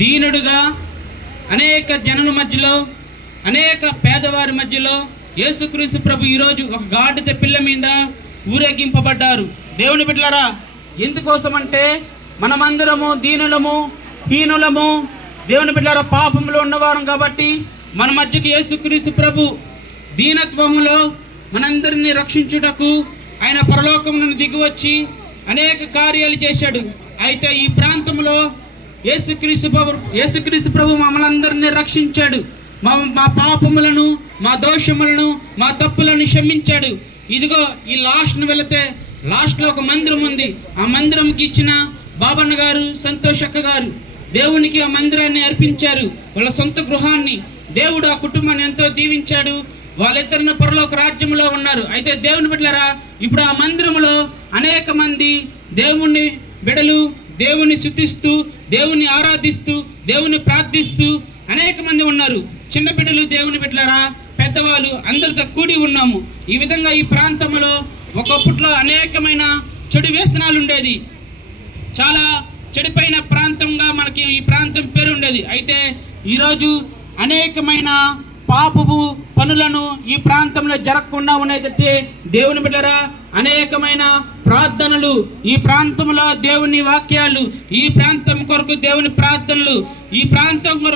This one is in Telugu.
దీనుడుగా అనేక జనుల మధ్యలో, అనేక పేదవారి మధ్యలో యేసుక్రీస్తు ప్రభు ఈరోజు ఒక గాడిద పిల్ల మీద ఊరేగింపబడ్డారు. దేవుని బిడ్డలారా, ఎందుకోసం అంటే మనమందరము దీనులము, హీనులము, దేవుని బిడ్డలారా పాపంలో ఉన్నవారం కాబట్టి మన మధ్యకి యేసుక్రీస్తు ప్రభు దీనత్వములో మనందరినీ రక్షించుటకు ఆయన పరలోకం నుండి దిగివచ్చి అనేక కార్యాలు చేశాడు. అయితే ఈ ప్రాంతంలో యేసుక్రీస్తు ప్రభు మమ్మల్ని అందరినీ రక్షించాడు. మా పాపములను, మా దోషములను, మా తప్పులను క్షమించాడు. ఇదిగో ఈ లాస్ట్ను వెళితే లాస్ట్లో ఒక మందిరం ఉంది. ఆ మందిరంకి ఇచ్చిన బాబన్న గారు, సంతోష్ అక్క గారు దేవునికి ఆ మందిరాన్ని అర్పించారు. వాళ్ళ సొంత గృహాన్ని దేవుడు ఆ కుటుంబాన్ని ఎంతో దీవించాడు. వాళ్ళిద్దరిని పరలోక రాజ్యంలో ఉన్నారు. అయితే దేవుని బిడ్డలారా, ఇప్పుడు ఆ మందిరంలో అనేక మంది దేవుని బిడ్డలు దేవుని స్తుతిస్తూ, దేవుని ఆరాధిస్తూ, దేవుని ప్రార్థిస్తూ అనేక మంది ఉన్నారు. చిన్న బిడ్డలు, దేవుని బిడ్డలారా, పెద్దవాళ్ళు అందరితో కూడి ఉన్నాము. ఈ విధంగా ఈ ప్రాంతంలో ఒకప్పట్లో అనేకమైన చెడు వ్యసనాలు ఉండేది. చాలా చెడిపోయిన ప్రాంతంగా మనకి ఈ ప్రాంతం పేరు ఉండేది. అయితే ఈరోజు అనేకమైన పాపపు పనులను ఈ ప్రాంతంలో జరగకుండా ఉన్నదైతే దేవుని బిడ్డలారా, అనేకమైన ప్రార్థనలు ఈ ప్రాంతంలో, దేవుని వాక్యాలు, ఈ ప్రాంతం కొరకు దేవుని ప్రార్థనలు, ఈ ప్రాంతం కొరకు